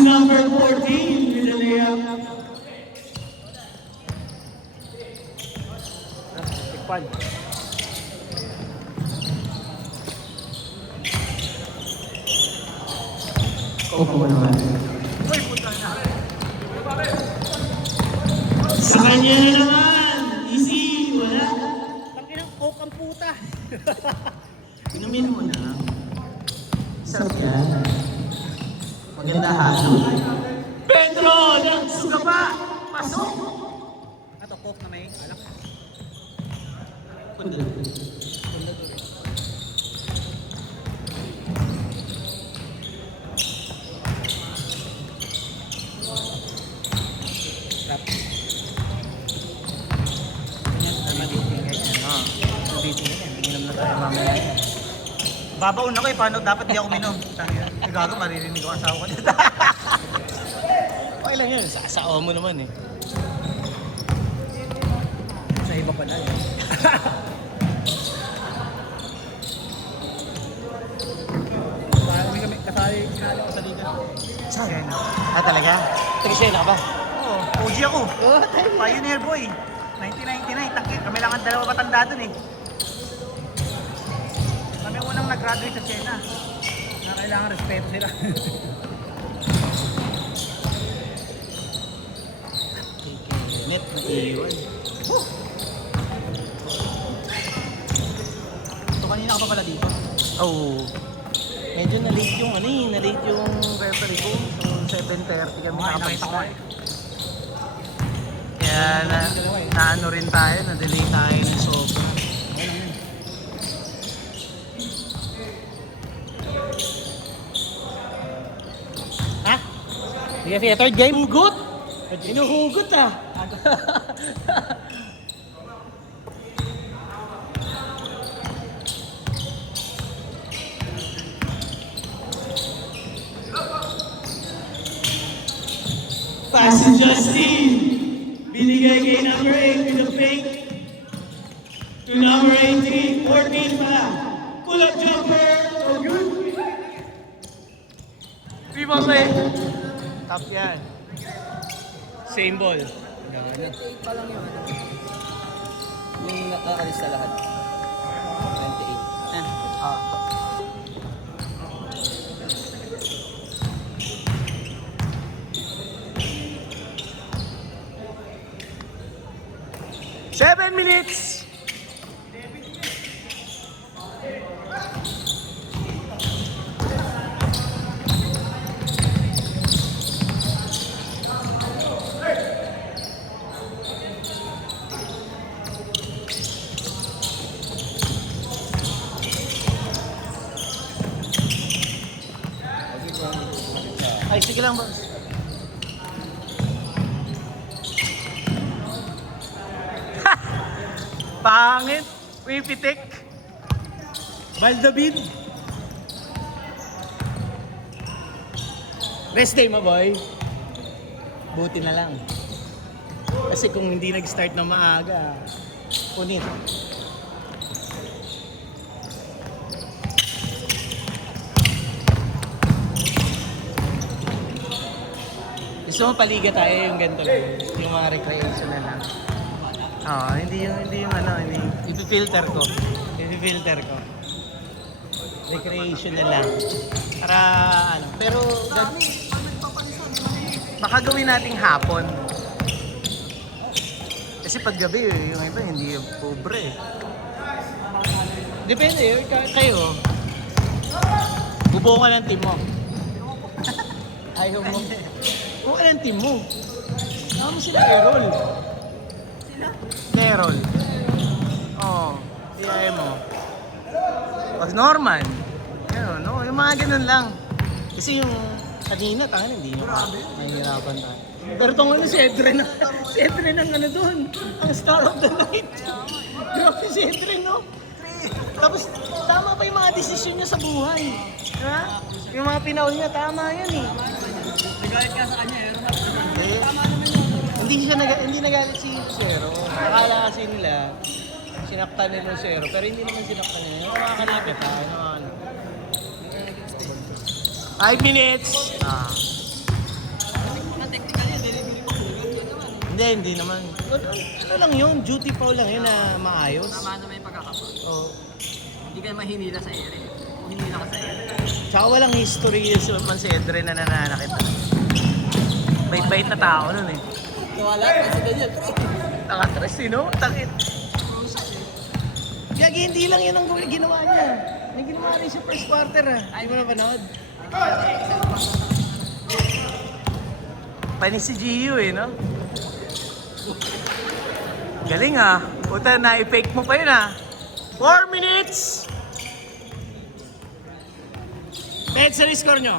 number 14 with the layup. Tikpan. Opo naman. Sa kanya na naman. Easy. Wala. Tanginang coke ang puta. Inumin mo na. Sarap yan. Maganda halo. Pedro! Suga pa! Pasok! Ato coke na may alak. Sarap. Inom na tayo mamaya. Babaon ako eh, paano dapat di ako minom? Gago, maririnig ko ang asawa ko dito. Okay lang yun. Sa mo naman eh. Sa iba pala eh. Parang hindi kami kasali ko sa liga. Saan? Ah, talaga? Taga-Siena ka ba? Oo, OG ako. Pioneer boy. 1999, kami lang ang dalawa matanda dun eh. Kami unang nag-graduate sa Siena. Na kailangan respeto sila. Net na iwan. So kanina ka pa pala dito? Oo. Medyo na-late yung ano eh. Na-late yung referee ko. So 7:30 kami Nakita ko eh. Kaya na-ano rin tayo. Na-delay tayo ng sobra. Ha? Sige, sige, third game? Hugot! Hinuhugot ah! Pass to Justin. Binigay kay number 8 with the fake. To number 18, 14 pala. Pull-up jumper. Oh, good. Rebound ko eh. Top yan. Same ball. Yan. Pa lang yun. Yung nakakalis na lahat. 28. Ah. Seven minutes. Ay, sige lang, boss. Pangit. Wipitik. Baldabid. Rest day mo, boy. Buti na lang. Kasi kung hindi nag-start na maaga, punit. Gusto mo paliga tayo yung ganito lang, yung mga recreational lang. Hindi yung ano, ipifilter ko. Recreational lang. Para ano, pero baka gawin nating hapon. Kasi pag gabi, yung iba hindi pobre. Depende, kayo. Bubuo ka ng team mo. Ayaw mo. Bubuo ka ng team mo. Saka mo sila Errol. Errol. Oo. Ayaw mo. Pag Norman. Ayun, no? Yung mga ganun lang. Kasi yung kanina, tangan hindi nyo. Nahihirapan tayo. Pero itong ano, si Edren ang ano doon. Ang star of the night. Grabe si Edren, no? Tapos, tama pa yung mga desisyon niya sa buhay. Diba? Yung mga pinaul niya, tama yan eh. Nagalit ka sa kanya eh. Tama naman yun. Hindi nagalit si Lucero. Akala kasi nila, sinaktan ni Lucero. Pero hindi naman sinaktan niya. Yung makakalapit ha. 5 minutes! Hindi naman. Ano lang yun, duty foul lang yun na maayos. Tama na may pagkakapal. Oh. Hindi kayo mahinila sa ere. Kung hinila ka sa ere. Tsaka walang history man si Edre na nananakit. Bait-bait na tao nun eh. Wala, kasi ganyan. Nakatres eh, no? Takit. Kaya hindi lang yun ang ginawa niya. May ginawa rin sa first quarter ah. Ay mo na panood? Panis si Gio eh, no? Galing ah. Puta, na-fake mo pa yun ah. 4 minutes! Ped, sa score nyo?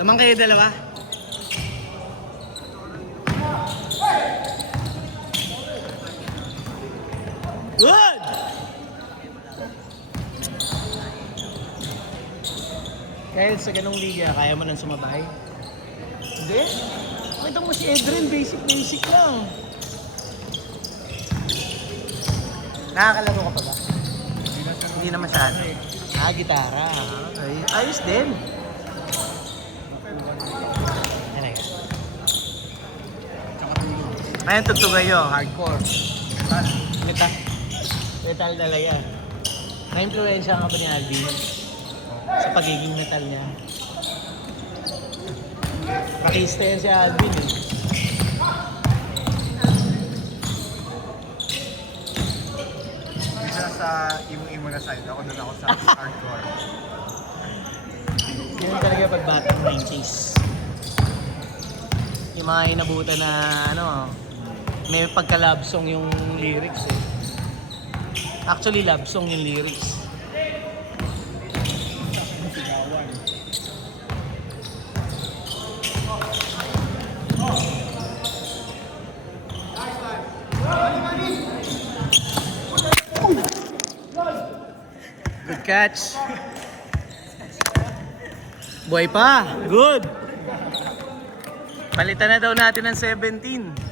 Lamang kayo dalawa? Good! Kahit sa ganung liga, kaya mo nang sumabay? Hindi? Makita mo si Edrin, basic lang. Nakakalaro ka pa ba? Hindi na masyado. Gitara. Okay. Ayos din. Ngayon tugtugay nyo, hardcore. Metal talaga. Na-influensya ka ba ni Alvin sa pagiging metal niya? Pakista yan si Alvin eh. Isa sa imo-imo na side, ako doon ako sa hardcore. Yun talaga pagbatang 90s. Yung mga inabutan na ano, may pagka-love song yung lyrics eh. Actually, love song yung lyrics. Good catch. Buhay pa. Good. Palitan na daw natin ng 17.